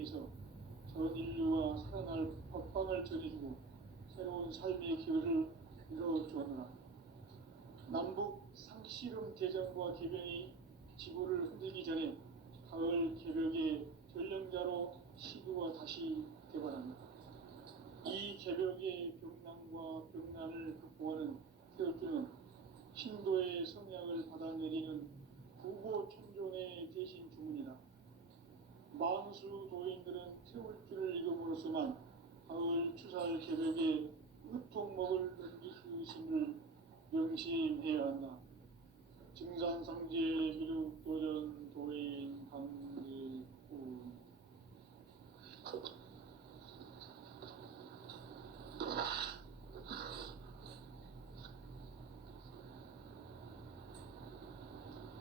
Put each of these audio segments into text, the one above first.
통해서 전 인류가 살아날 법방을 전해주고 새로운 삶의 기회를 열어주었노라. 남북 상씨름 대전과 개병이 지구를 흔들기 전에 가을 개벽의 전령자로 시구가 다시 되관합니다. 이 개벽의 병난과 병난을 극복하는 태극기는 신도의 성약을 받아내리는 구보천존의 대신 주문이다. 만수 도인들은 태울기를 읽음으로써만 가을 추살 개벽의 으통목을 넘기시심을 명심해야 한다. 증산상제 미륵도전 도인 강제구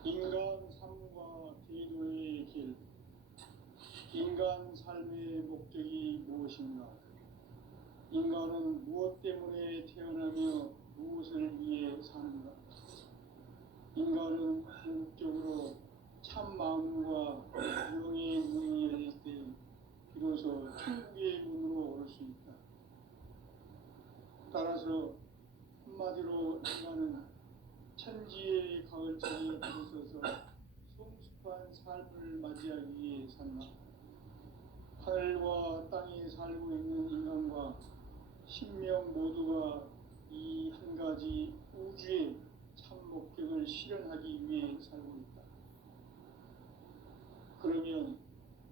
인간 삶과 대도의 길. 인간 삶의 목적이 무엇인가? 인간은 무엇 때문에 태어나며 무엇을 위해 사는가? 인간은 궁극적으로 참 마음과 영의 문이 열릴 때 비로소 천국의 문으로 오를 수 있다. 따라서 한마디로 인간은 천지의 가을장에 들어서서 성숙한 삶을 맞이하기 위해 산다. 하늘과 땅에 살고 있는 인간과 신명 모두가 이 한 가지 우주의 참 목적을 실현하기 위해 살고 있다. 그러면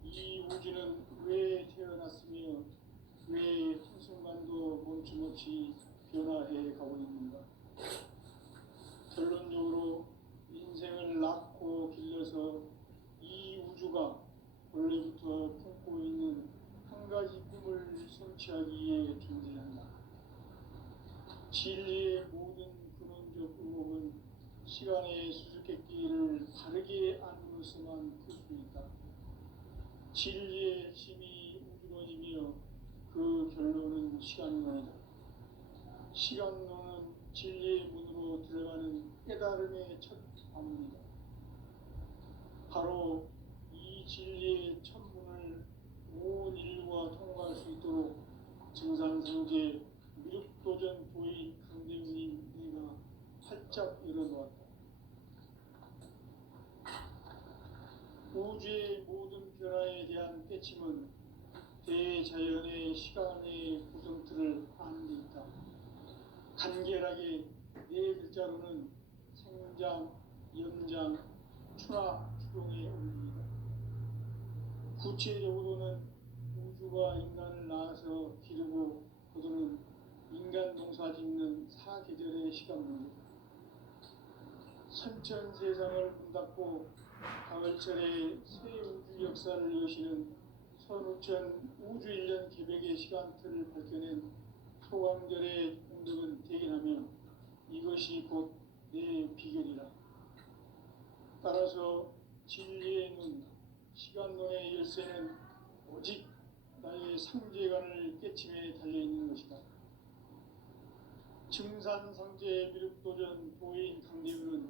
이 우주는 왜 태어났으며 왜 한순간도 멈춤없이 변화해 가고 있는가? 결론적으로 인생을 낳고 길러서 이 우주가 원래부터 품고 있는 한 가지 꿈을 성취하기 위해 존재한다. 진리의 모든 근원적 의혹은 시간의 수수께끼를 바르게 안으로서만 풀 수 있다. 진리의 핵심이 우주론이며 그 결론은 시간론이다. 시간론은 진리의 문으로 들어가는 깨달음의 첫 관문이다. 바로 이 진리의 첫 문을 온 인류가 통과할 수 있도록 증산상제 미륵도전 도인 강대훈이 내가 활짝 열어놓았다. 우주의 모든 변화에 대한 깨침은 대자연의 시간의 구성틀을 아는 데 있다. 간결하게 네 글자로는 생장, 연장, 추락, 추동의 원리이다. 구체적으로는 우주가 인간을 낳아서 기르고 거두는 인간 농사 짓는 사계절의 시간문이다. 선천세상을 문닫고 가을철에 새 우주 역사를 여시는 선우천 우주일년 개벽의 시간틀을 밝혀낸 소강절의 공덕은 대견하며 이것이 곧 내 비결이라. 따라서 진리의 눈, 시간론의 열쇠는 오직 나의 상제관을 깨침에 달려있는 것이다. 증산상제 미륵도전 도인 강대훈은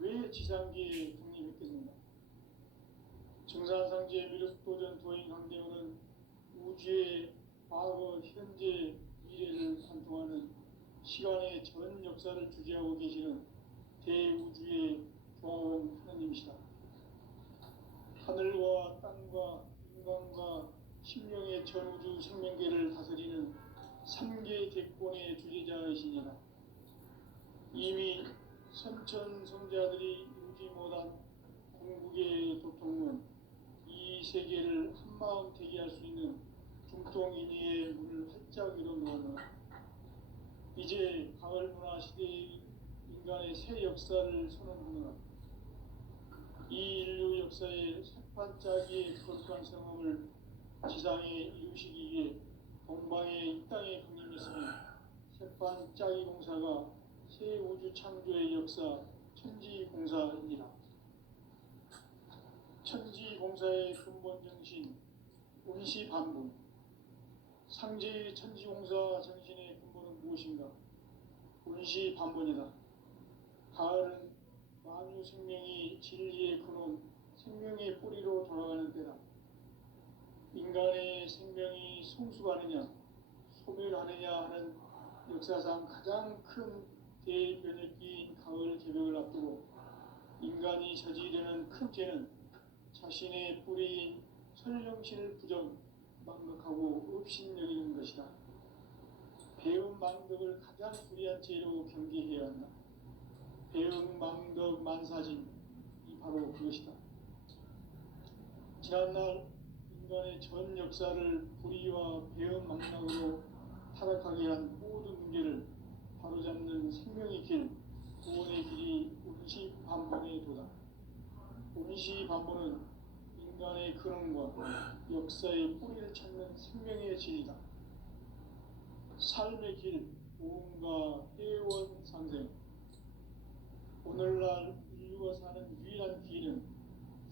왜 지상계에 독립했겠는가? 증산상제 미륵도전 도인 강대훈은 우주의 과거, 현재, 미래를 관통하는 시간의 전 역사를 주재하고 계시는 대우주의 종원 하느님이시다. 하늘과 땅과 인간과 신명의 전우주 생명계를 다스리는 3계 대권의 주재자이시니라. 이미 선천성자들이 이루지 못한 궁극의 도통문, 이 세계를 한마음 되게 할 수 있는 중통인의의 문을 활짝 열어놓았노라. 이제 가을 문화 시대의 인간의 새 역사를 선언하노라. 이 인류 역사의 새판짜기의 거룩한 성험을 지상에 이루시기 위해 동방의 이 땅에 강림했으며 새판짜기 공사가 새 우주 창조의 역사 천지공사입니다. 천지공사의 근본 정신 운시반분. 상제의 천지공사 정신의 근본은 무엇인가? 운시반분이다. 가을은 만유 생명이 진리의 근원, 생명의 뿌리로 돌아가는 때다. 인간 성숙하느냐 소멸하느냐 하는 역사상 가장 큰 대변혁기인 가을 개벽을 앞두고 인간이 저지르는 큰 죄는 자신의 뿌리인 선령신을 막막하고 업신여기는 것이다. 배은망덕을 가장 불의한 죄로 경계해야 한다. 배은망덕 만사짐이 바로 그것이다. 지난날 인간의 전 역사를 불의와 배은망덕으로 타락하게 한 모든 문제를 바로잡는 생명의 길, 구원의 길이 운시반본의 도다. 운시반본은 인간의 근원과 역사의 뿌리를 찾는 생명의 진리다. 삶의 길, 보험과 회원 상생. 오늘날 인류가 사는 유일한 길은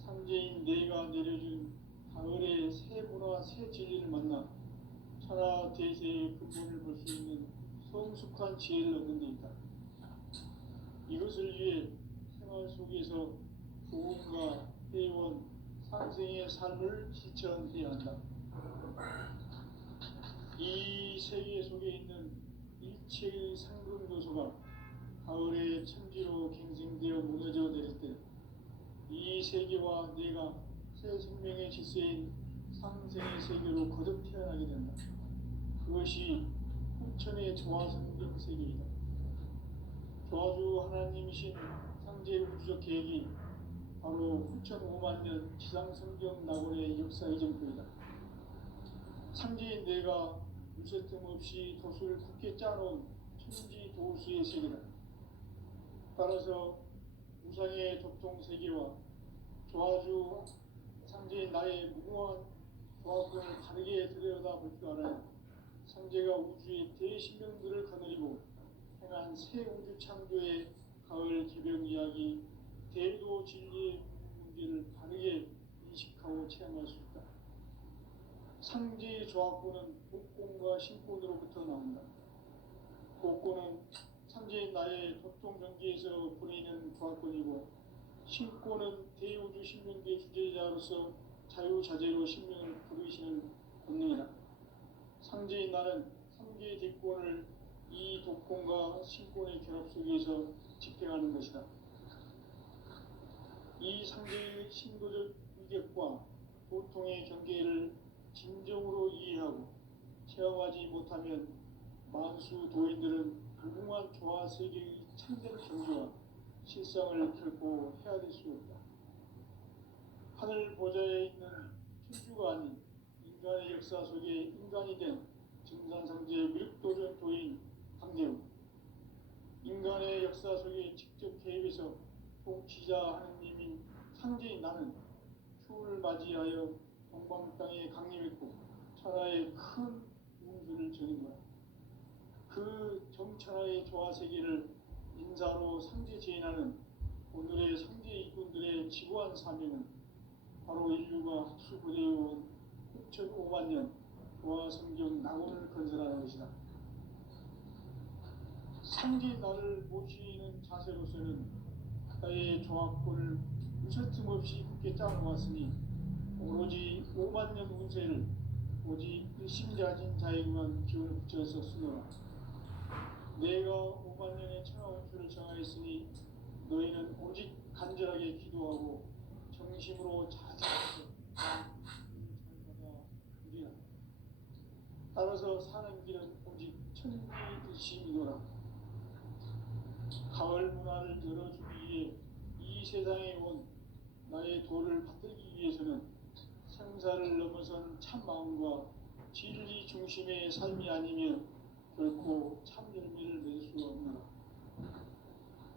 상제인 내가 내려준 가을의 새 문화, 새 진리를 만나 천하 대세의 근본을 볼 수 있는 성숙한 지혜를 얻는 데 있다. 이것을 위해 생활 속에서 보험과 회원, 상생의 삶을 실천해야 한다. 이 세계 속에 있는 일체의 상금 요소가 가을의 천지로 갱생되어 무너져 내릴 때 이 세계와 내가 새 생명의 질서인 상생의 세계로 거듭 태어나게 된다. 그것이 후천의 조화성경 세계이다. 조화주 하나님이신 상제 우주적 계획이 바로 후천 5만 년 지상성경 낙원의 역사 이전표이다. 상제인 내가 물새틈 없이 도수를 굳게 짜놓은 천지 도수의 세계다. 따라서 우상의 도통 세계와 조화주 상제인 나의 무모한 조합권을 바르게 들여다볼 줄 알아야 상제가 우주의 대신명들을 거느리고 행한 새 우주 창조의 가을 개벽 이야기, 대도 진리의 문제를 바르게 인식하고 체험할 수 있다. 상제의 조합권은 복권과 신권으로부터 나온다. 복권은 상제인 나의 도통 전기에서 보내는 조합권이고, 신권은 대우주 신명계 주제자로서 자유자재로 신명을 부르시는 본능이다. 상제인 나는 3개의 대권을 이 독권과 신권의 결합 속에서 집행하는 것이다. 이 상제의 신도적 위격과 보통의 경계를 진정으로 이해하고 체험하지 못하면 만수 도인들은 무궁한 조화 세계의 참된 경지와 실상을 결코 헤아릴 수 없다. 하늘 보좌에 있는 천주가 아닌 인간의 역사 속에 인간이 된 증산상제의 밀도전 도인 강대우, 인간의 역사 속에 직접 개입해서 통치자 하느님인 상제인 나는 추을 맞이하여 동방 땅에 강림했고 천하의 큰 운수를 전인 거야. 그 정천하의 조화세계를 인사로 상제 제인하는 오늘의 상제 일꾼들의 지구한 사명은 바로 인류가 학수고대해온 6,5만 년 조화성경 낙원을 건설하는 것이다. 상제 나를 모시는 자세로서는 나의 조합권을 무설틈 없이 굳게 짜놓았으니 오로지 5만 년 운세를 오직 일심자진 자에게만 기운을 붙여서 쓰노라. 내가 5만 년의 천하운수를 정하였으니 너희는 오직 간절하게 기도하고 정심으로 자제해서 잘 받아 누리라. 따라서 사는 길은 오직 천지일심이노라. 가을 문화를 열어주기 위해 이 세상에 온 나의 도를 받들기 위해서는 생사를 넘어선 참마음과 진리 중심의 삶이 아니면 결코 참 열매를 맺을 수가 없노라.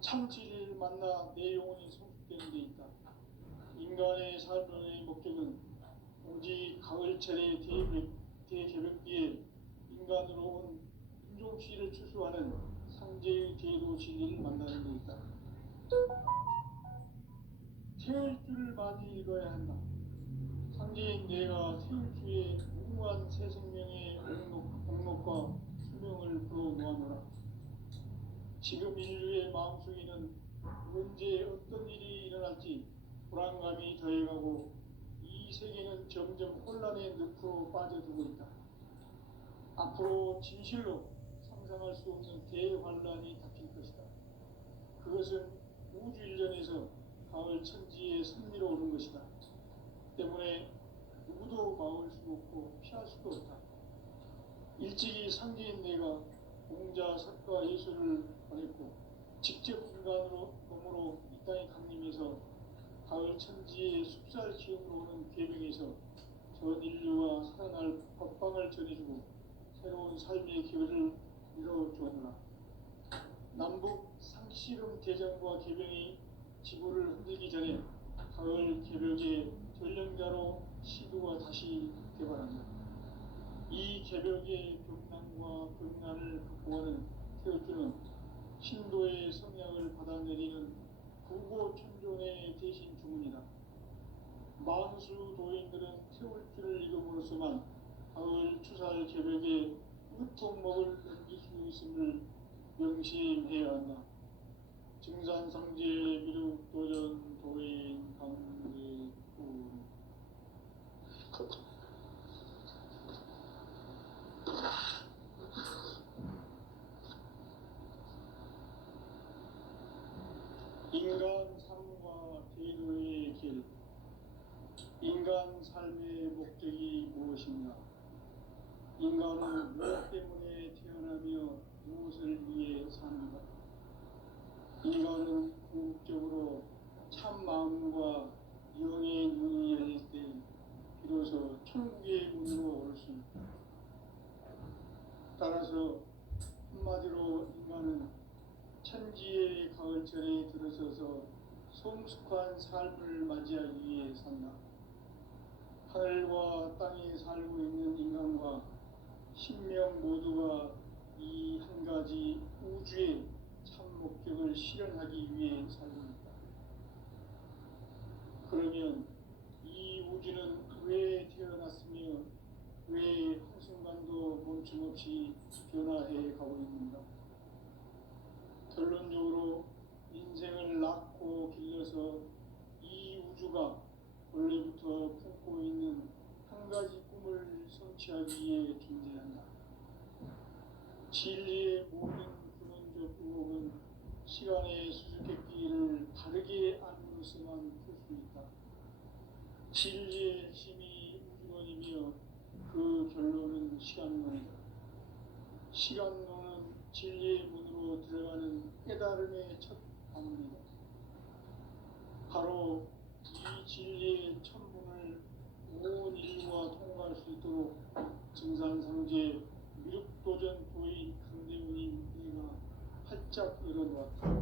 참 진리를 만나 내 영혼이 성숙되는 데 있다. 인간의 삶의 목적은 오직 가을철의 대개벽기에 인간으로 온 인종씨를 추수하는 상제의 대도 진리를 만나는 데 있다. 태울 줄을 많이 읽어야 한다. 상제인 내가 태울 주의 무궁한 새 생명의 공록과 수명을 불어놓아노라. 지금 인류의 마음속에는 언제 어떤 일이 일어날지 불안감이 더해가고 이 세계는 점점 혼란의 늪으로 빠져들고 있다. 앞으로 진실로 상상할 수 없는 대환란이 닥칠 것이다. 그것은 우주 일련에서 가을 천지의 섭리로 오는 것이다. 때문에 누구도 막을 수 없고 피할 수도 없다. 일찍이 상제인 내가 공자, 석가, 예수를 보냈고 직접 인간으로 몸으로 이 땅에 강림해서 가을 천지의 숲살 기업으로 오는 계명에서 전 인류가 살아날 법방을 전해주고 새로운 삶의 기회를 이뤄주었노라. 남북 상씨름 대전과 계명이 지구를 흔들기 전에 가을 개벽의 전령자로 시도가 다시 개발한다. 이 개벽의 벽난과 벽난을 극복하는 태울주는 신도의 성약을 받아내리는 구고천존의 대신 주문이다. 만수 도인들은 태울주를 이름으로서만 가을 추살 개벽에 으통먹을 넘길 수 있음을 명심해야 한다. 증산상제 미륵도전 도인 강제군 인간 삶과 대도의 길. 인간 삶의 목적이 무엇인가? 인간은 무엇 때문에 태어나며 무엇을 위해 삽니까? 인간은 궁극적으로 참 마음과 영의 눈이 열릴 때 비로소 천국의 문으로 오를 수 있다. 따라서 한마디로 인간은 천지의 가을철에 들어서서 성숙한 삶을 맞이하기 위해 산다. 하늘과 땅에 살고 있는 인간과 신명 모두가 이 한 가지 우주의 참 목적을 실현하기 위해 살고 있다. 그러면 이 우주는 왜 태어났으며 왜 한순간도 멈춤없이 변화해 가고 있는가? 결론적으로 인생을 낳고 길러서 이 우주가 원래부터 품고 있는 한 가지 꿈을 성취하기 위해 존재한다. 진리의 모든 근원적 의혹은 시간의 수수께끼를 바르게 알므로서만 풀 수 있다. 진리의 핵심이 우주론이며 그 결론은 시간론이다. 시간론은 진리의 문으로 들어가는 깨달음의 첫 방문이다. 바로 이 진리의 천문을 온 인류가 통과할 수 있도록 증산상제 미륵도전 도인 강대문인 내가 활짝 열어놓았다.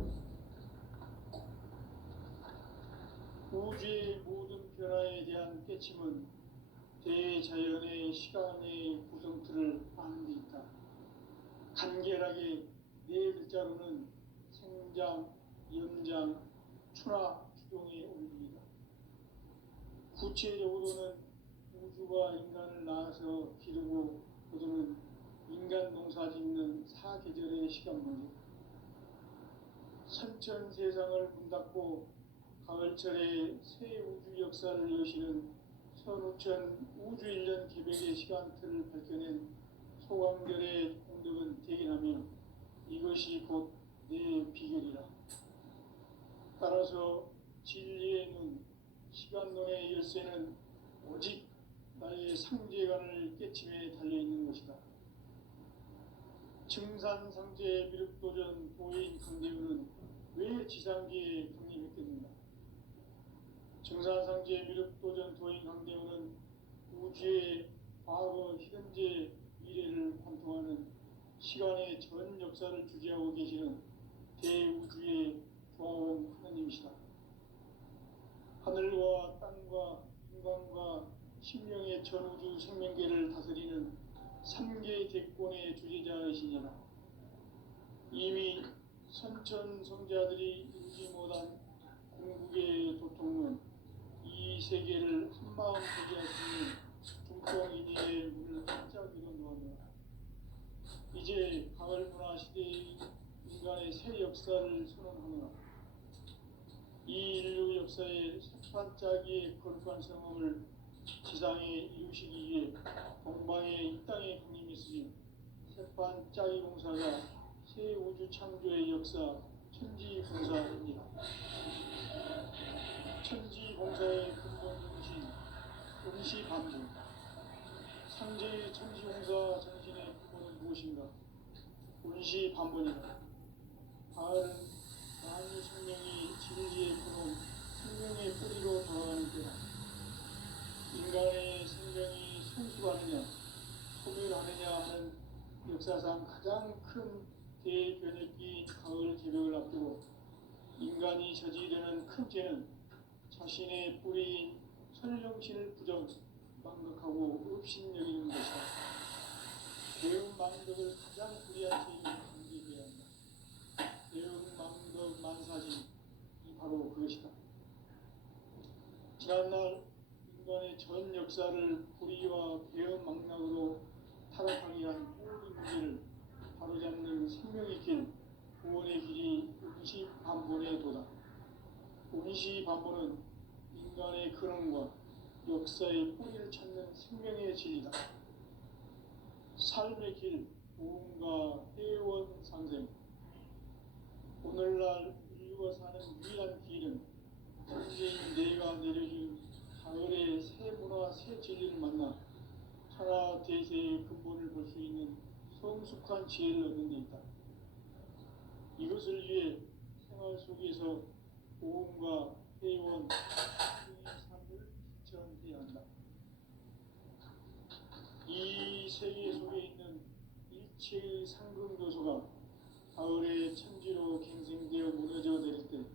우주의 모든 변화에 대한 깨침은 대자연의 시간의 구성틀을 아는 데 있다. 간결하게 네 글자로는 생장, 연장, 추락, 추동의 원리이다. 구체적으로는 우주가 인간을 낳아서 기르고 거두는 인간 농사 짓는 사계절의 시간문제. 선천 세상을 문닫고 가을철에 새 우주 역사를 여시는 선우천 우주일년 기백의 시간틀을 밝혀낸 소강결의 공덕은 대견하며 이것이 곧 내 비결이라. 따라서 진리의 눈, 시간론의 열쇠는 오직 나의 상제관을 깨침에 달려있는 것이다. 증산상제 미륵도전 도인 강대우는 왜 지상계에 강림했겠는가? 증산상제 미륵도전 도인 강대우는 우주의 과거, 현재, 미래를 관통하는 시간의 전 역사를 주재하고 계시는 대우주의 조화원 하나님이시다. 하늘과 땅과 인간과 신명의 전우주 생명계를 다스리는 3개 대권의 주재자이시니라. 이미 선천성자들이 인지 못한 궁극의 도통은 이 세계를 한마음 보게 할 수 있는 중통인의의 문을 활짝 열어놓았노라. 이제 가을 문화 시대의 인간의 새 역사를 선언하노라. 이 인류 역사의 셋판짜기의 거룩한 성험을 지상에 이루시기 위해 동방의 이 땅에 강림했으니 태판 짜이 봉사가 새 우주 창조의 역사 천지 봉사입니다. 천지 봉사의 근본 정신 원시 반부. 상제의 천지 봉사 정신의 근본은 무엇인가? 원시 반본이다. 가을은 만유 생명이 진리의 근원, 생명의 뿌리로 돌아가는 때다. 인간의 생명이 성숙하느냐, 소멸하느냐 하는 역사상 가장 큰 대변혁기 가을 개벽을 앞두고 인간이 저지르는 큰 죄는 자신의 뿌리인 선령신을 부정망각하고 업신여기는 것이다. 대응망덕을 가장 불의한 죄로 간직해야 한다. 대응망덕 만사진이 바로 그것이다. 지난날 인간의 전 역사를 불의와 배은망락으로 타락하게 한 모든 문제를 바로잡는 생명의 길, 구원의 길이 운시반본의 도다. 운시반본은 인간의 근원과 역사의 뿌리를 찾는 생명의 진리다. 삶의 길, 보험과 회원 상생. 오늘날 인류가 사는 유일한 길은 현재인 내가 내려준 가을의 새 문화, 새 진리를 만나 천하 대세의 근본을 볼 수 있는 성숙한 지혜를 얻는 데 있다. 이것을 위해 생활 속에서 보험과 회원, 삶을 실천해야 한다. 이 세계 속에 있는 일체의 상근교소가 가을의 천지로 갱생되어 무너져 내릴 때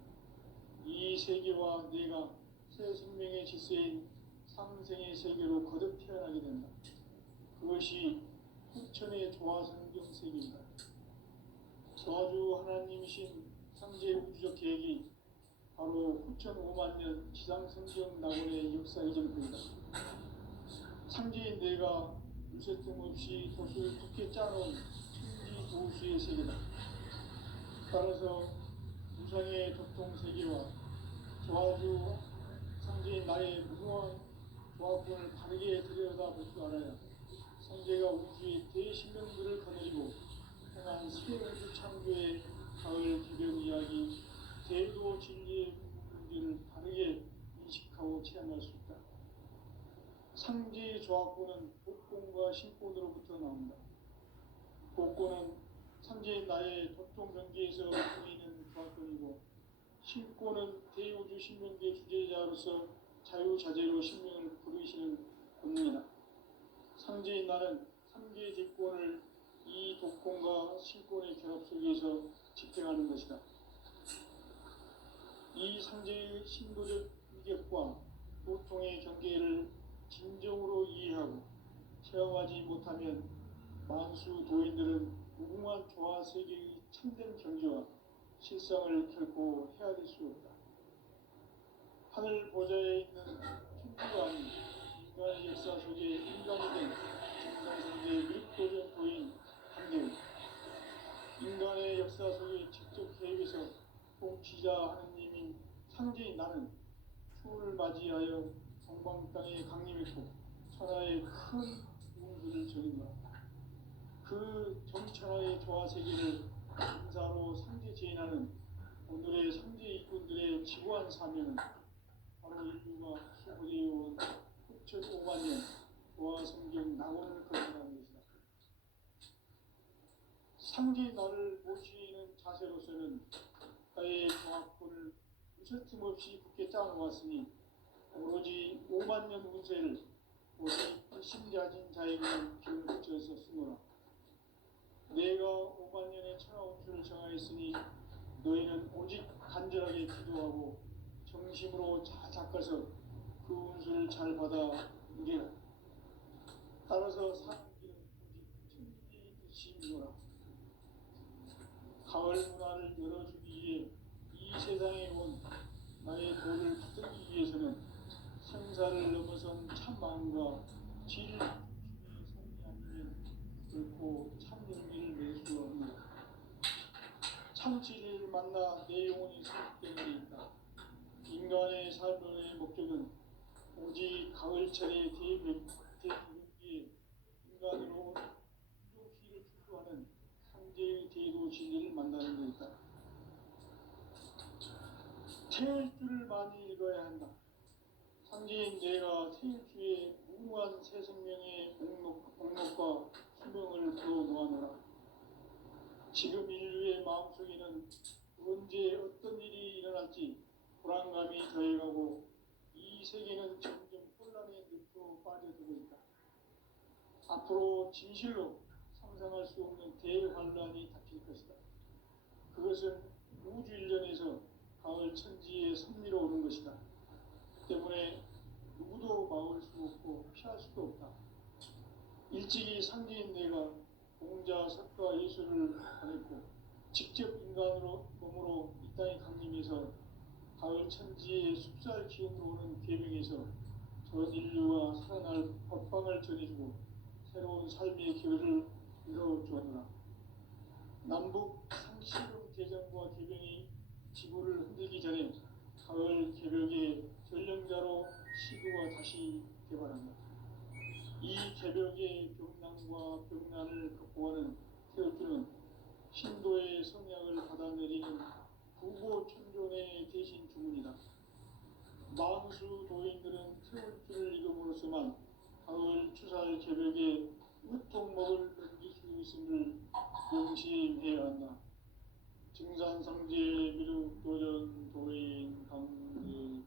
이 세계와 내가 새 생명의 질서인 상생의 세계로 거듭 태어나게 된다. 그것이 후천의 조화성경 세계이다. 저주 하나님이신 상제 우주적 계획이 바로 후천 5만 년 지상성경 낙원의 역사 이전부이다. 상제인 내가 물새틈 없이 돛을 굳게 짜놓은 천지 도수의 세계다. 따라서 우상의 도통 세계와 저주 상제인 나의 무궁한 조합군을 바르게 들여다볼 줄 알아야 상제가 우주의 대신명들을 거느리고 행한 새 우주 창조의 가을 개벽 이야기, 대도 진리의 문제를 바르게 인식하고 체험할 수 있다. 상제의 조합군은 복권과 신권으로부터 나온다. 복권은 상제인 나의 도통 경계에서 보이는 조합권이고, 신권은 대우주 신명계 주제자로서 자유자재로 신명을 부르시는 본능이다. 상제인 나는 상계의 대권을 이 독권과 신권의 결합 속에서 집행하는 것이다. 이 상제의 신도적 위격과 보통의 경계를 진정으로 이해하고 체험하지 못하면 만수 도인들은 무궁한 조화 세계의 참된 경지와 실상을 결코 헤아릴 수 없다. 하늘 보좌에 있는 천주왕이 인간의 역사 속에 인간이 된 정상세계의 밀도적 도인 한계우, 인간의 역사 속에 직접 개입해서 통치자 하느님인 상제인 나는 추운을 맞이하여 동방 땅에 강림했고 천하의 큰 운수를 전인다. 그 정천하의 조화 세계를 인사로 상제 제인하는 오늘의 상제 일꾼들의 지구한 사명은 바로 인류가 수고되어온 후천 5만 년 조화 성경 낙원을 건설하는 것이다. 상제 나를 모시는 자세로서는 나의 조합권을 무설틈 없이 굳게 짜놓았으니 오로지 5만 년 운세를 오직 불신자진 자에게만 기운을 붙여서 쓰노라. 내가 5만 년의 천하 운수를 정하였으니 너희는 오직 간절하게 기도하고 정심으로 잘 닦아서 그 운수를 잘 받아 누리라. 따라서 사는 길은 오직 천지 뜻이니라. 가을 문화를 열어주기 위해 이 세상에 온 나의 도를 붙들기 위해서는 생사를 넘어선 참 마음과 진리의 삶이 아니면 결코 참 용기를 낼 수 없는 참 진리를 만나 내 영혼이 승리되는 데 있다. 인간의 삶의 목적은 오직 가을철의 대변기에 인간으로 우주기를 축소하는 진리를 만나는 것이다. 태일주를 많이 읽어야 한다. 상제인 내가 태일주의 무궁한 새 생명의 목록과 수명을 풀어놓아노라. 지금 인류의 마음속에는 언제 어떤 일이 일어날지 불안감이 더해가고 이 세계는 점점 혼란의 늪으로 빠져들고 있다. 앞으로 진실로 상상할 수 없는 대환란이 닥칠 것이다. 그것은 우주 일련에서 가을 천지의 섭리로 오는 것이다. 그 때문에 누구도 막을 수 없고 피할 수도 없다. 일찍이 상제인 내가 공자, 석가, 예수를 보냈고 직접 인간으로 몸으로 이 땅에 강림해서 가을 천지의 숲살 기운으로 오는 계명에서 전 인류와 살아날 법방을 전해주고 새로운 삶의 기회를 이뤄주었노라. 남북 상시름 대전과 계명이 지구를 흔들기 전에 가을 개벽의 전령자로 시구가 다시 개발한다. 이 개벽의 병난과 병난을 극복하는 태엽주는 신도의 성약을 받아내리는 구고천존의 대신 주문이다. 만수 도인들은 태울주를 읽음으로써만 가을 추살 개벽의 으통목을 넘길 수 있음을 명심해야 한다. 증산상제 미륵도전 도인 강대훈.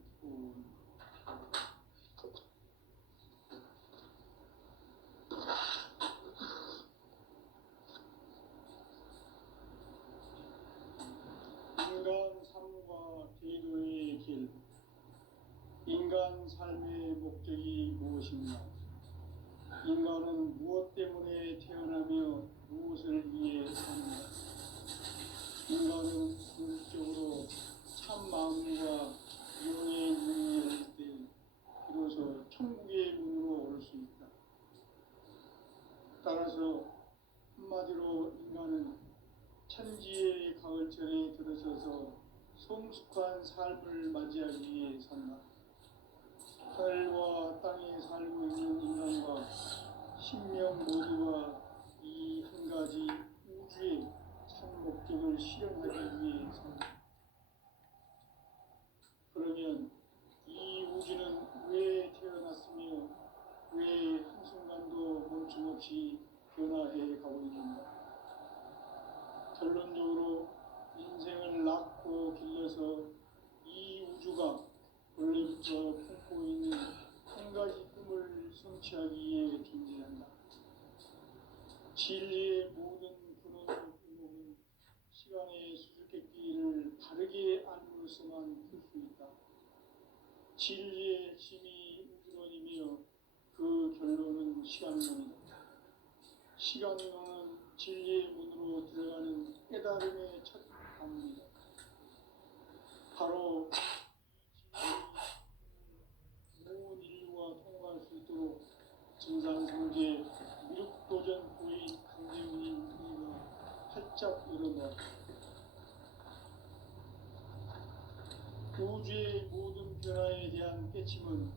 인간 삶과 제도의 길. 인간 삶의 목적이 무엇인가? 인간은 무엇 때문에 태어나며 무엇을 위해 사는가? 인간은 궁극적으로 참 마음과 영의 문이 열릴 때 비로소 천국의 문으로 올 수 있다. 따라서 한마디로 인간은 천지의 가을철에 들어서서 성숙한 삶을 맞이하기 위해 산다. 하늘과 땅에 살고 있는 인간과 신명 모두가 이 한 가지 우주의 참 목적을 실현하기 위해 산다. 그러면 이 우주는 왜 태어났으며 왜 한순간도 멈춤없이 변화해 가고 있는가? 결론적으로 인생을 낳고 길러서 이 우주가 원래부터 품고 있는 한 가지 꿈을 성취하기 위해 존재한다. 진리의 모든 근원과 의목은 시간의 수수께끼를 바르게 알므로서만 풀 수 있다. 진리의 핵심이 우주론이며 그 결론은 시간론이다. 시간론은 진리의 문으로 들어가는 깨달음의 첫 방문이다. 바로 온 인류가 통과할 수 있도록 증산상제 미륵도전 고인 강대훈인 그이가 활짝 열어놓았다. 우주의 모든 변화에 대한 깨침은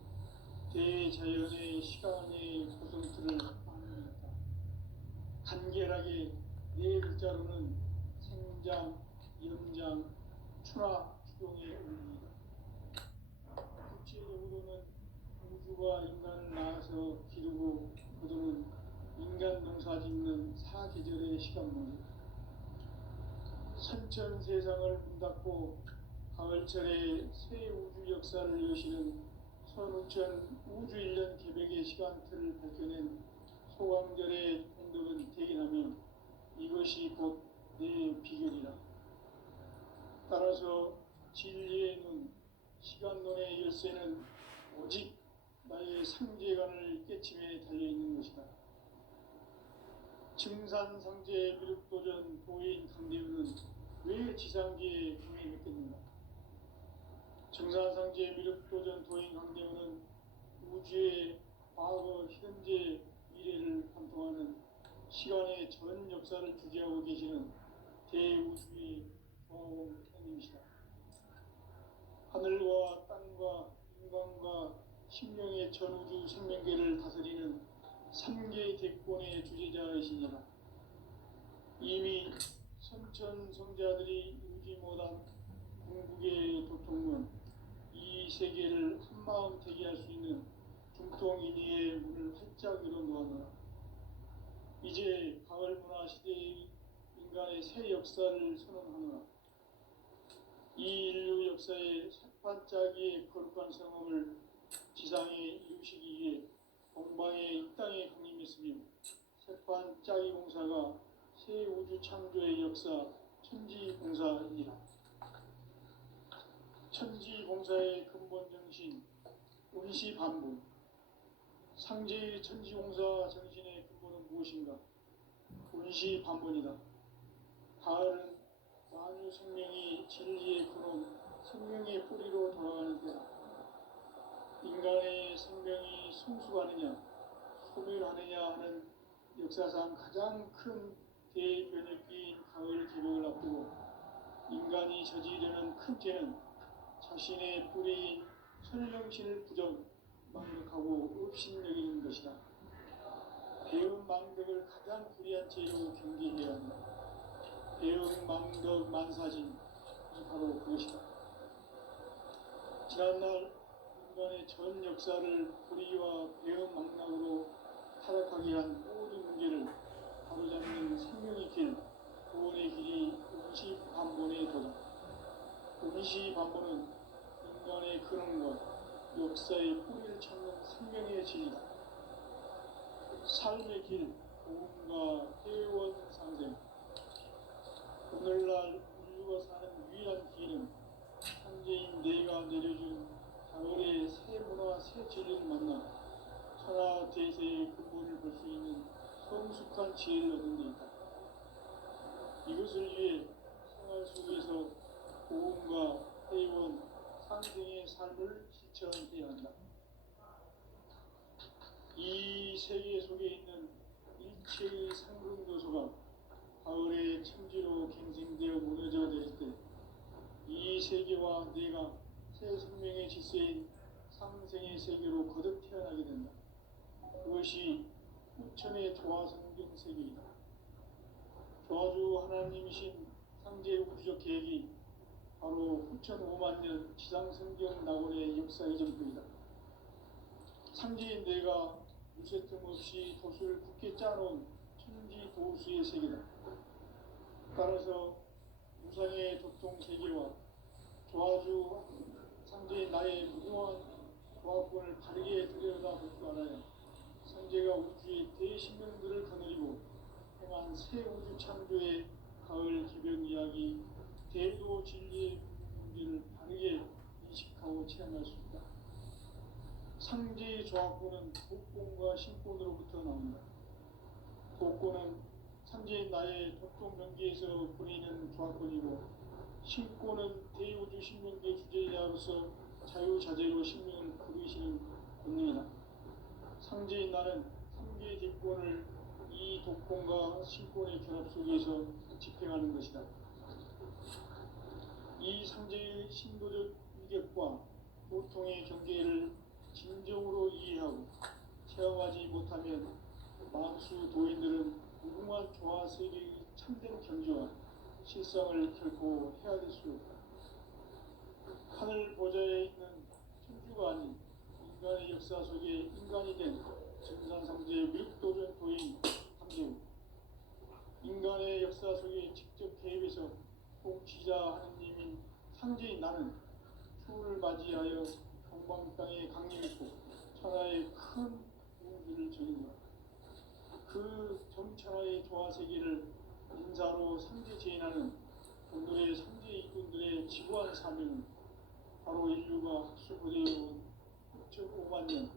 대자연의 시간의 구성틀을 만들었다. 간결하게 네 글자로는 생장, 연장, 추나, 추동의 의미이다. 구체적으로는 우주가 인간을 낳아서 기르고 거두는 인간 농사 짓는 사계절의 시간문이다. 선천 세상을 문 닫고 가을철에 새 우주 역사를 여시는 선우천 우주일년 개벽의 시간틀을 밝혀낸 소강절의 공덕은 대견하며 이것이 곧 내 비결이라. 따라서 진리의 눈, 시간론의 열쇠는 오직 나의 상제관을 깨침에 달려있는 것이다. 증산상제 미륵도전 도인 강대훈은 왜 지상계에 경애했겠는가? 증산상제 미륵도전 도인 강대훈은 우주의 과거, 현재, 미래를 관통하는 시간의 전 역사를 주재하고 계시는 대우주의 조화원님이시다. 하늘과 땅과 인간과 신명의 전우주 생명계를 다스리는 3개 대권의 주재자이시니라. 이미 선천 성자들이 이루지 못한 궁극의 도통은 이 세계를 한마음 되게 할 수 있는 중통인의의 문을 활짝 열어놓았노라. 이제 가을 문화 시대의 인간의 새 역사를 선언하노라. 이 인류 역사의 새반짝이의 거룩한 성험을 지상에 이루시기 위해 동방의 이 땅에 강림했으며 새반짝이 공사가 새 우주 창조의 역사 천지공사이니라. 천지공사의 근본 정신 운시반복. 상제의 천지공사 정신의 근본은 무엇인가? 운시반복이다. 가을은 만유 생명이 진리의 근원, 생명의 뿌리로 돌아가는 때다. 인간의 생명이 성숙하느냐, 소멸하느냐 하는 역사상 가장 큰 대변혁기인 가을 개벽을 앞두고 인간이 저지르는 큰 죄는 자신의 뿌리인 선령신을 망각하고 업신여기는 것이다. 배은 망덕을 가장 불의한 죄로 경계해야 한다. 배은 망덕 만사진이 바로 그것이다. 지난날 인간의 전 역사를 불의와 배은 망락으로 타락하게 한 모든 문제를 바로잡는 생명의 길, 구원의 길이 운시반본의 도다. 운시반본은 인간의 근원과 역사의 뿌리를 찾는 생명의 진리다. 삶의 길, 도움과 회원 상생. 오늘날 인류가 사는 유일한 기회는 창제인 내가 내려준 가을의 새 문화, 새 진리를 만나 천하 대세의 근본을 볼 수 있는 성숙한 지혜를 얻는 데 있다. 이것을 위해 생활 속에서 도움과 회원, 상생의 삶을 실천해야 한다. 이 세계 속에 있는 일체의 상승 요소가 가을의 천지로 갱생되어 무너져 내릴 때 이 세계와 내가 새 생명의 질서인 상생의 세계로 거듭 태어나게 된다. 그것이 후천의 조화성경 세계이다. 조화주 하나님이신 상제 우주적 계획이 바로 후천 5만 년 지상성경 낙원의 역사 이전부이다. 상제인 내가 무쇠 틈 없이 돛을 굳게 짜놓은 천지 도수의 세계다. 따라서 무상의 도통 세계와 조화주 상제인 나의 무궁한 조화권을 바르게 들여다볼 줄 알아야 상제가 우주의 대신명들을 거느리고 행한 새 우주 창조의 가을 개벽 이야기, 대도 진리의 문제를 바르게 인식하고 체험할 수 있다. 상제의 조화권은 독권과 신권으로부터 나온다. 독권은 상제인 나의 도통 명기에서 보이는 조화권이고, 신권은 대우주 신명계 주제자로서 자유자재로 신명을 부르시는 권능이다. 상제인 나는 상계의 뒷권을 이 독권과 신권의 결합 속에서 집행하는 것이다. 이 상제의 신도적 위격과 보통의 경계를 진정으로 이해하고 체험하지 못하면 만수 도인들은 무궁한 조화 세계의 참된 경지와 실상을 결코 헤아릴 수 없다. 하늘 보좌에 있는 천주가 아닌 인간의 역사 속에 인간이 된 정산상제의 미륵도전 도인 상제우, 인간의 역사 속에 직접 개입해서 통치자 하느님인 상제인 나는 추후를 맞이하여 동방 땅에 강림했고 천하의 큰 우주를 정인노라. 그 정천하의 조화세계를 인사로 상제 제인하는 오늘의 상제 일꾼들의 지구한 사명은 바로 인류가 학수부대해온 6.5만 년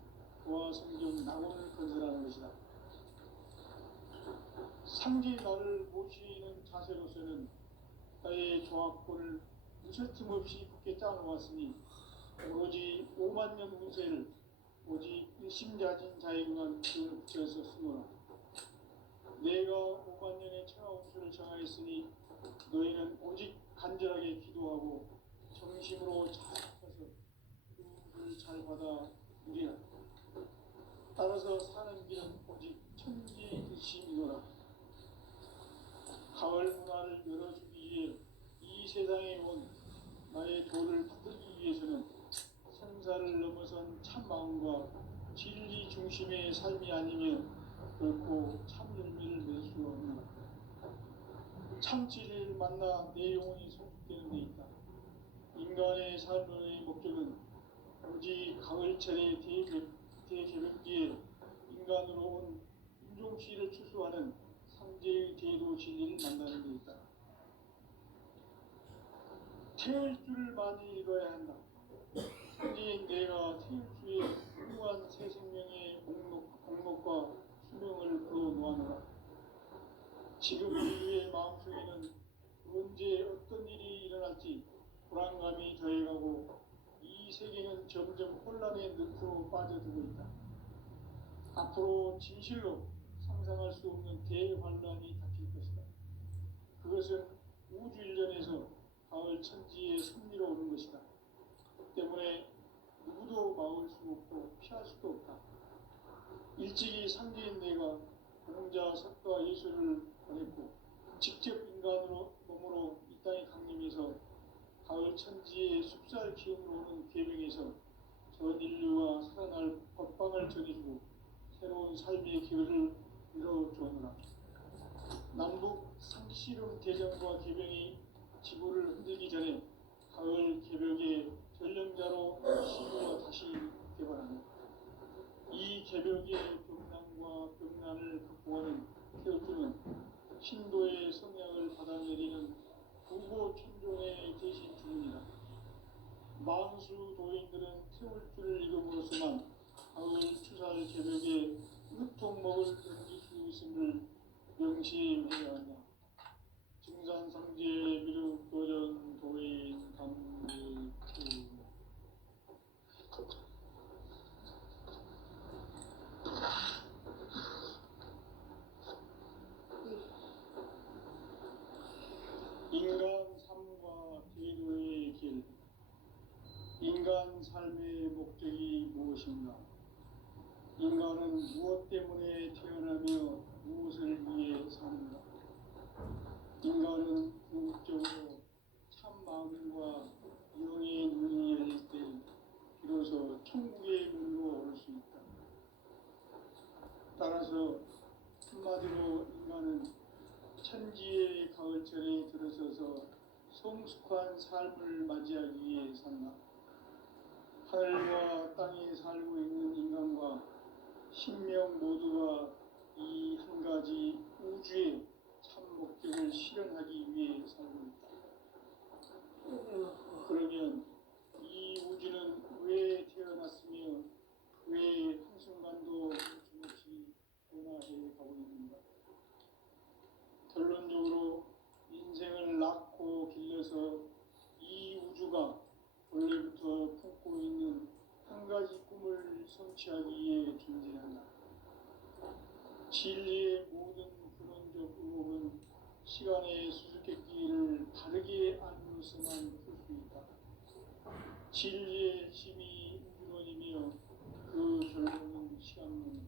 조화성경 낙원을 건설하는 것이다. 상제의 나를 모시는 자세로서는 나의 조화권을 무쇠틈 없이 굳게 짜놓았으니 오로지 5만 년 운세를 오직 일심자진 자에게만 기운을 붙여서 쓰노라. 내가 5만 년의 천하 운수를 정하였으니 너희는 오직 간절하게 기도하고 정심으로 잘 해서 그 운수를 잘 받아 누리라. 따라서 사는 길은 오직 천지의 뜻이니라. 가을 문화를 여러 세상에 온 나의 도를 받들기 위해서는 생사를 넘어선 참 마음과 진리 중심의 삶이 아니면 결코 참 열매를 맺을 수 없는 참 진리를 만나 내 영혼이 성숙되는 데 있다. 인간의 삶의 목적은 오직 가을철의 대개벽기에 인간으로 온 인종씨를 추수하는 상제의 대도 진리를 만나는 데 있다. 태울 줄을 많이 읽어야 한다. 상제인 내가 태울 주의 무한 새 생명의 공목과 수명을 풀어놓아노라. 지금 인류의 마음속에는 언제 어떤 일이 일어날지 불안감이 더해가고 이 세계는 점점 혼란의 늪으로 빠져들고 있다. 앞으로 진실로 상상할 수 없는 대환란이 닥칠 것이다. 그것은 우주일련에서 가을 천지의 섭리로 오는 것이다. 그 때문에 누구도 막을 수 없고 피할 수도 없다. 일찍이 상제인 내가 공자, 석가, 예수를 보냈고 직접 인간으로 몸으로 이 땅에 강림해서 가을 천지의 숲살 기운으로 오는 계명에서 전 인류와 살아날 법방을 전해주고 새로운 삶의 기회를 열어주었노라. 남북 상씨름 대전과 계명이 지구를 흔들기 전에 가을 개벽의 전령자로 시구가 다시 개발하며 이 개벽의 병난과 병난을 극복하는 태우주는 신도의 성향을 받아내리는 부고 천종의 대신 주문이다. 만수 도인들은 태울 줄을 읽음으로써만 가을 추살 개벽에 으통먹을 넘길 수 있음을 명시해야 한다. 증산상제 미륵 도전 도인 감리투 인간 삶과 대도의 길. 인간 삶의 목적이 무엇인가? 인간은 무엇 때문에 태어나며 무엇을 위해 사는가? 인간은 궁극적으로 참 마음과 영의 눈이 열릴 때 비로소 천국의 문으로 오를 수 있다. 따라서 한마디로 인간은 천지의 가을철에 들어서서 성숙한 삶을 맞이하기 위해 산다. 하늘과 땅에 살고 있는 인간과 신명 모두가 이 한 가지 우주의 참 목적을 실현하기 위해 살고 있다. 그러면 이 우주는 왜 태어났으며 왜 한순간도 멈춤없이 변화해 가고 있는가? 결론적으로 인생을 낳고 길러서 이 우주가 원래부터 품고 있는 한 가지 꿈을 성취하기 위해 존재한다. 진리의 모든 근원적 의혹은 시간의 수수께끼를 바르게 알므로서만 풀 수 있다. 진리의 힘이 우주론이며 그 결론은 시간론이다.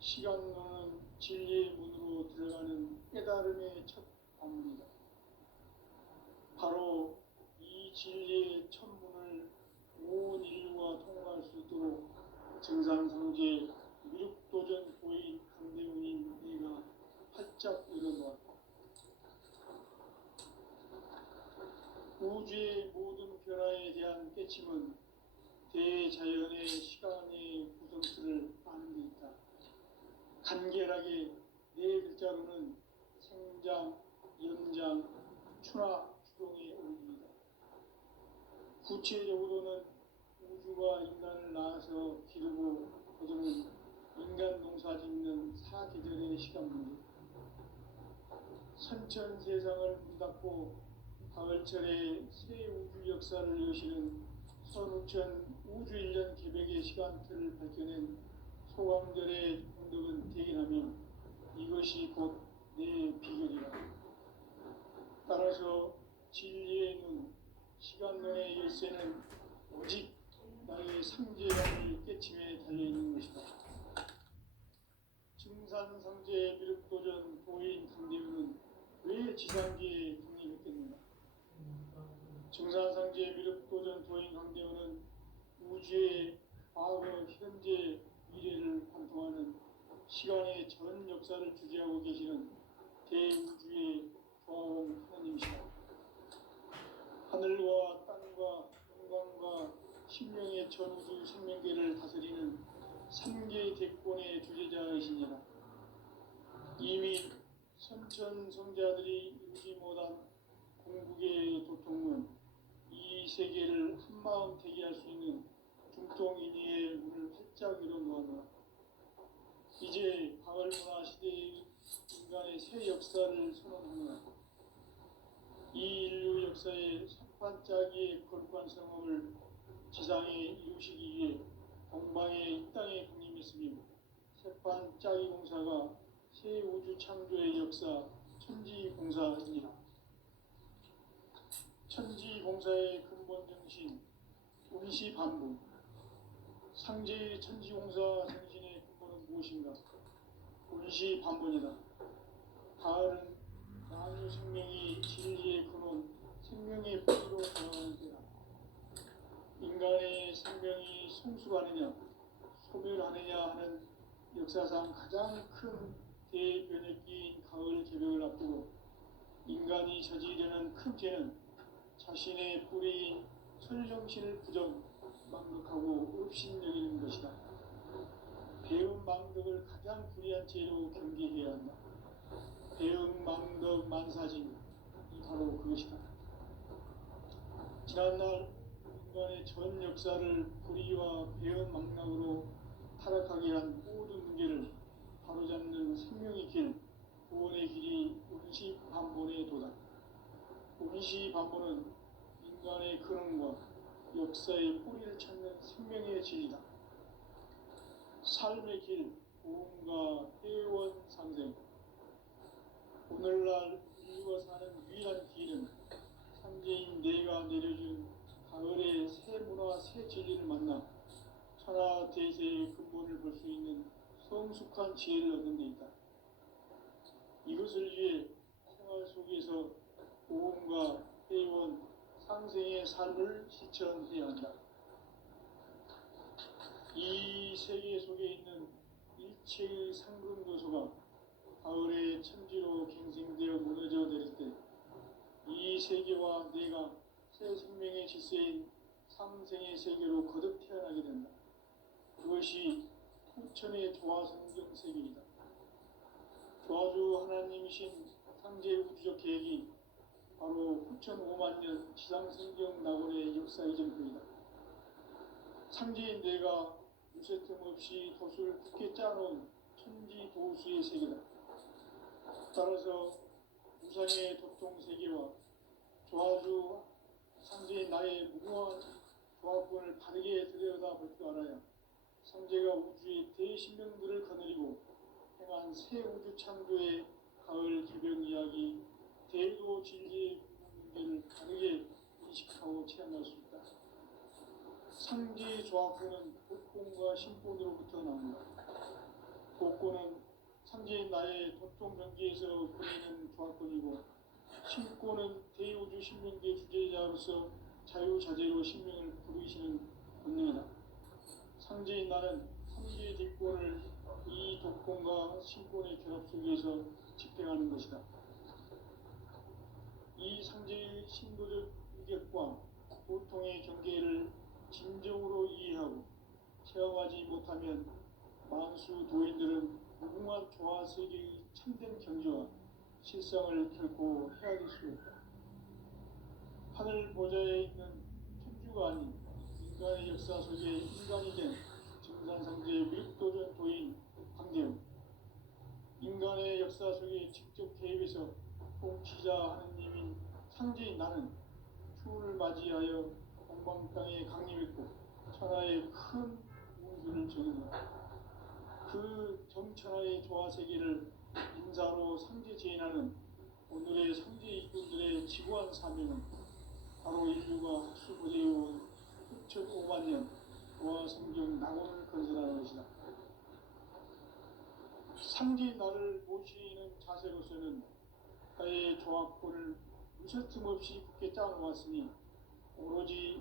시간론은 진리의 문으로 들어가는 깨달음의 첫 방문이다. 바로 이 진리의 첫 문을 온 인류가 통과할 수 있도록 증산상제 미륵도전 도인 강대웅인 내가 활짝 열어놓았다. 우주의 모든 변화에 대한 깨침은 대자연의 시간의 구성틀을 아는 데 있다. 간결하게 네 글자로는 생장, 연장, 추나 추동의 원리이다. 구체적으로는 우주가 인간을 낳아서 기르고 거두는 인간 농사 짓는 사계절의 시간 문제, 선천 세상을 문닫고 가을철에 새 우주 역사를 여시는 선우천 우주일년 개벽의 시간틀을 밝혀낸 소강절의 공덕은 대견하며 이것이 곧 내 비결이다. 따라서 진리의 눈, 시간론의 열쇠는 오직 나의 상제를 깨침에 달려있는 것이다. 증산상제 미륵도전 도인 강대우는 왜 지상계에 강림했겠는가? 증산상제 미륵도전 도인 강대원은 우주의 과거, 현재, 미래를 관통하는 시간의 전 역사를 주재하고 계시는 대우주의 조화원 하나님이시다. 하늘과 땅과 영광과 심령의 전우주 생명계를 다스리는 삼계 대권의 주재자이시니라. 이미 선천성자들이 이루지 못한 궁극의 도통은 이 세계를 한마음 되게 할 수 있는 중통인의의 문을 활짝 열어놓았노라. 이제 가을 문화 시대의 인간의 새 역사를 선언하노라. 이 인류 역사의 첫 반짝이의 거룩한 성험을 지상에 이루시기 위해 동방의 이 땅에 군림했으며 새반짝이 공사가 새 우주 창조의 역사 천지공사이니라. 천지공사의 근본 정신 운시반부. 상제의 천지공사 정신의 근본은 무엇인가? 운시반본이다. 가을은 만유 생명이 진리의 근원, 생명의 뿌리로 돌아가는 때다. 인간의 생명이 성숙하느냐, 소멸하느냐 하는 역사상 가장 큰 대변혁기인 가을 개벽을 앞두고 인간이 저지르는 큰 죄는 자신의 뿌리인 설정신을 망극하고 업신여기는 것이다. 배음 망덕을 가장 불의한 죄로 경계해야 한다. 배음 망덕 만사진, 이 바로 그것이다. 지난날 인간의 전 역사를 불의와 배음 망락으로 타락하게 한 모든 문제를 바로잡는 생명의 길, 구원의 길이 운시반본의 도다. 운시반본은 인간의 근원과 역사의 뿌리를 찾는 생명의 진리다. 삶의 길, 보험과 회원 상생. 오늘날 인류가 사는 유일한 길은 상제인 내가 내려준 가을의 새 문화, 새 진리를 만나 천하 대세의 근본을 볼 수 있는 성숙한 지혜를 얻는 데 있다. 이것을 위해 생활 속에서 보험과 회원, 상생의 삶을 실천해야 한다. 이 세계 속에 있는 일체의 상급 요소가 가을의 천지로 갱생되어 무너져 내릴 때 이 세계와 내가 새 생명의 질서인 상생의 세계로 거듭 태어나게 된다. 그것이 후천의 조화성경 세계이다. 조화주 하나님이신 상제 우주적 계획이 바로 후천 5만 년 지상성경 낙원의 역사 이전표이다. 상제인 내가 무쇠틈 없이 돛을 굳게 짜놓은 천지 도수의 세계다. 따라서 우상의 도통 세계와 조화주 상제인 나의 무궁한 조화권을 바르게 들여다볼 줄 알아야 상제가 우주의 대신령들을 거느리고 행한 새 우주 창조의 가을 개벽 이야기, 대도 진리의 문제를 바르게 인식하고 체험할 수 있다. 상제의 조화권은 복권과 신본으로부터 나온다. 복권은 상제인 나의 도통 경계에서 보이는 조화권이고, 신권은 대우주 신명계 주제자로서 자유자재로 신명을 부르시는 본능이다. 상제인 나는 상제의 뒷권을 이 독권과 신권의 결합 속에서 집행하는 것이다. 이 상제의 신도적 위격과 보통의 경계를 진정으로 이해하고 체험하지 못하면 만수 도인들은 무궁한 조화 세계의 참된 경지와 실상을 결코 헤아릴 수 없다. 하늘 보좌에 있는 천주가 아닌 인간의 역사 속에 인간이 된 증산상제 미륵도전 도인 강대원, 인간의 역사 속에 직접 개입해서 통치자 하느님인 상제인 나는 추운을 맞이하여 동방 땅에 강림했고 천하의 큰 운수를 정했다. 그 정천하의 조화 세계를 인사로 상제 제인하는 오늘의 상제 일꾼들의 지구한 사명은 바로 인류가 학수고대해온 6,500만 년 조화 성경 낙원을 건설하는 것이다. 상제인 나를 모시는 자세로서는 나의 조화권을 무쇠틈 없이 굳게 짜놓았으니 오로지